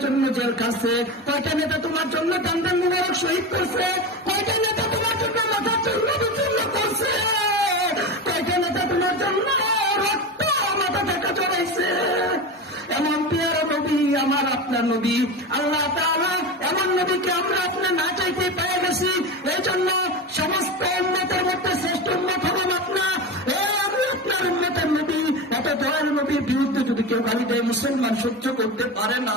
মুবারক আছে কয়টা নেতা তোমার জন্য দান্দান মুবারক শহীদ করছে? কয়টা নেতা তোমার জন্য মাথার চূর্ণ বিচূর্ণ করছে? কয়টা নেতা তোমার জন্য রক্ত মাথা থেকে চড়াইছে? এমন নবী আমার আপনার নবী। আল্লাহ তাআলা এমন নবীকে আমরা আপনার না চাইতে পেয়ে গেছি এই জন্য সমস্ত উন্নতের মধ্যে শ্রেষ্ঠ উন্নত হলাম এ, আমি আপনার উন্নতের নবী। এত দয়ার নবীর বিরুদ্ধে যদি কেউ গালি দেয়, মুসলমান সহ্য করতে পারে না।